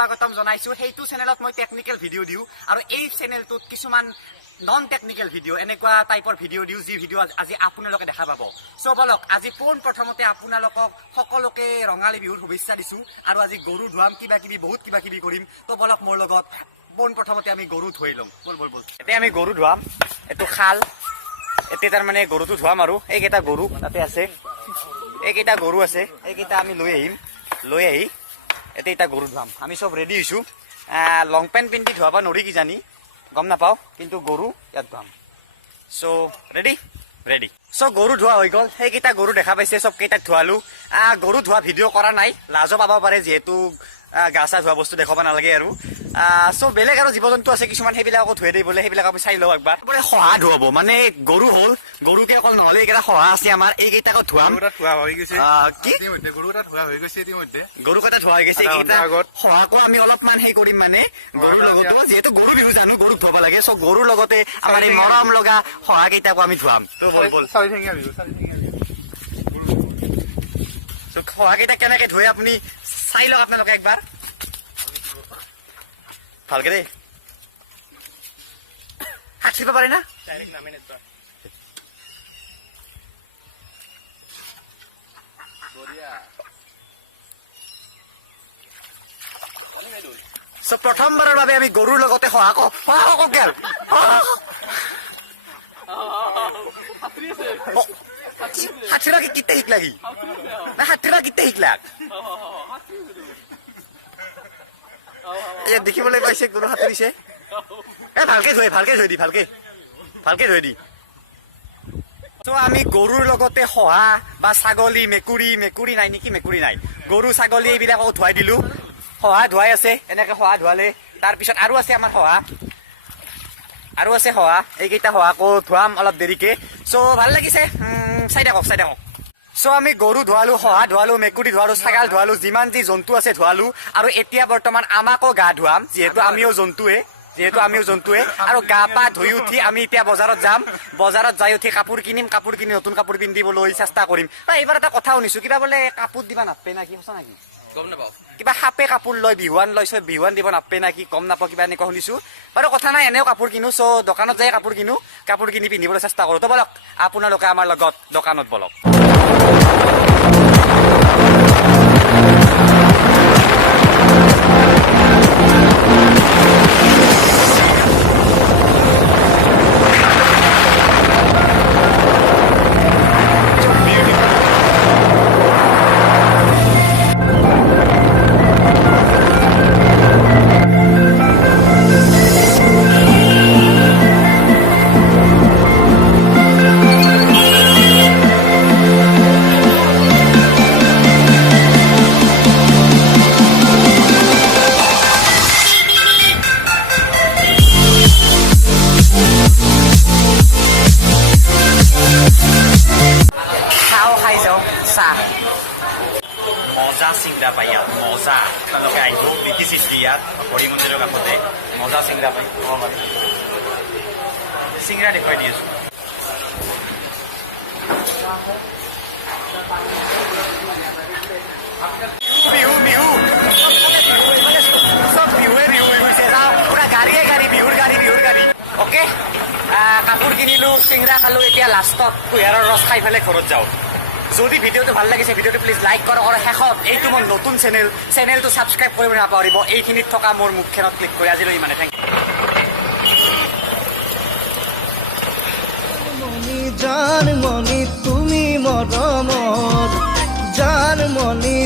স্বাগতম জনাইছো সেইটো চেনেলত মই টেকনিক্যাল ভিডিও দিও আৰু এই চেনেলটোত কিছুমান নন টেকনিক্যাল ভিডিও এনেকুৱা টাইপৰ ভিডিও দিও যি ভিডিও আজি আপোনালোকে দেখা পাব সো বলক আজি পোন প্ৰথমতে আপোনালোকক সকলোকে ৰঙালী বিহুৰ শুভেচ্ছা দিছো আৰু আজি গৰু ধুৱাম কিবা কিবি বহুত কিবা কিবি কৰিম তো বলক মোৰ লগত পোন প্ৰথমতে আমি গৰু ধুই লম বল এতিয়া আমি গৰু ধুৱাম এটো খাল এতিয়া তাৰ মানে গৰুটো ধুৱাম আৰু এইকেইটা গৰু তাতে আছে এইকেইটা গৰু আছে এইকেইটা আমি লৈ আহি এটা গৰু ধুৱাম আমি সব ৰেডি হৈছো লং পেন্ট পিন্ধি ধুৱাব নৰি কি জানি গম নাপাও কিন্তু গৰু ইয়াত ধুৱাম সো ৰেডি সো গৰু ধোৱা হৈ গল সেইকেইটা গৰু দেখা পাইছে সব কেইটাক ধুৱালো গৰু ধোৱা ভিডিঅ' কৰা নাই লাজো পাব পাৰে যিহেতু গা চা ধোৱা বস্তু দেখাব নালাগে আৰু সো বেলেগ আৰু জীৱ জন্তু আছে কিছুমান সেইবিলাকো ধুৱাই দিয়ে বোলে সেইবিলাক আমি চাই লওঁ একবাৰ সহা ধুৱাব মানে গৰু হ'ল গৰুকে অকল নহ'লে এইকেইটা সহা আছে আমাৰ এইকেইটাকো ধুৱাম গৰু কেইটা ধোৱা হৈ গৈছে সহাকো আমি অলপমান সেই কৰিম মানে গৰুৰ লগতো যিহেতু গৰু বিহু জানো গৰুক ধুৱাব লাগে চ' গৰুৰ লগতে আমাৰ এই মৰম লগা সহা কেইটাকো আমি ধুৱাম সহা কেইটা কেনেকে ধুৱে আপুনি চাই লওক আপোনালোকে একবাৰ ভালকে দেই হাত চিব পাৰে না প্ৰথমবাৰৰ বাবে আমি গৰুৰ লগতে সহাক হাতৰা কেতিয়া শিকলা সি না হাতৰা কেতিয়া শিকলা দেখিবলৈ পাইছে গৰু সাঁতুৰিছে ভালকে ধুই দি তো আমি গৰুৰ লগতে সহা বা ছাগলী মেকুৰী নাই নেকি মেকুৰী নাই গৰু ছাগলী এইবিলাকক ধুৱাই দিলো সহা ধুৱাই আছে এনেকে সহা ধুৱালে তাৰপিছত আৰু আছে আমাৰ সহা এইকেইটা সহাকো ধুৱাম অলপ দেৰিকে চ' ভাল লাগিছে চাই থাকক চ' আমি গৰু ধুৱালো সহা ধুৱালো মেকুৰী ধুৱালো ছাগাল ধুৱালো যিমান যি জন্তু আছে ধুৱালো আৰু এতিয়া বৰ্তমান আমাকো গা ধুৱাম যিহেতু আমিও জন্তুৱে আৰু গা পা ধুই উঠি আমি এতিয়া বজাৰত যাম বজাৰত যাই উঠি কাপোৰ কিনিম কাপোৰ কিনি নতুন কাপোৰ পিন্ধিবলৈ চেষ্টা কৰিম এইবাৰ এটা কথা শুনিছো কিবা বোলে কাপোৰ দিবা নাপে নাকি সঁচা নাকি গম নাপাও কিবা সাপে কাপোৰ লয় বিহুৱান দিব নাপে নাকি গম নাপাও কিবা এনেকুৱা শুনিছো বাৰু কথা নাই এনেও কাপোৰ কিনো চ' দোকানত যাই কাপোৰ কিনি পিন্ধিবলৈ চেষ্টা কৰো তো বলক আপোনালোকে আমাৰ লগত দোকানত বলক মজা চিংৰা পাই ইয়াত মজা আপোনালোকে আহিব বিটিচিত ইয়াত হৰি মন্দিৰৰ কাষতে মজা চিংৰা পাই চিংৰা দেখুৱাই দি আছো বিহু চব বিহুৱে হৈছে পুৰা গাড়ীয়ে গাড়ী বিহুৰ গাড়ী অ'কে কাপোৰ কিনিলো চিংৰা খালো এতিয়া লাষ্টত কুঁহিয়াৰৰ ৰস খাই পেলাই ঘৰত যাওঁ যদি ভিডিঅ'টো ভাল লাগিছে ভিডিঅ'টো প্লিজ লাইক কৰক আৰু শেষত এইটো মোৰ নতুন চেনেলটো ছাবস্ক্ৰাইব কৰিব নাপাহৰিব এইখিনিত থকা মোৰ মুখখনত ক্লিক কৰি আজিলৈ ইমানে থেংক ইউ জান মনি তুমি মৰমৰ জান মনি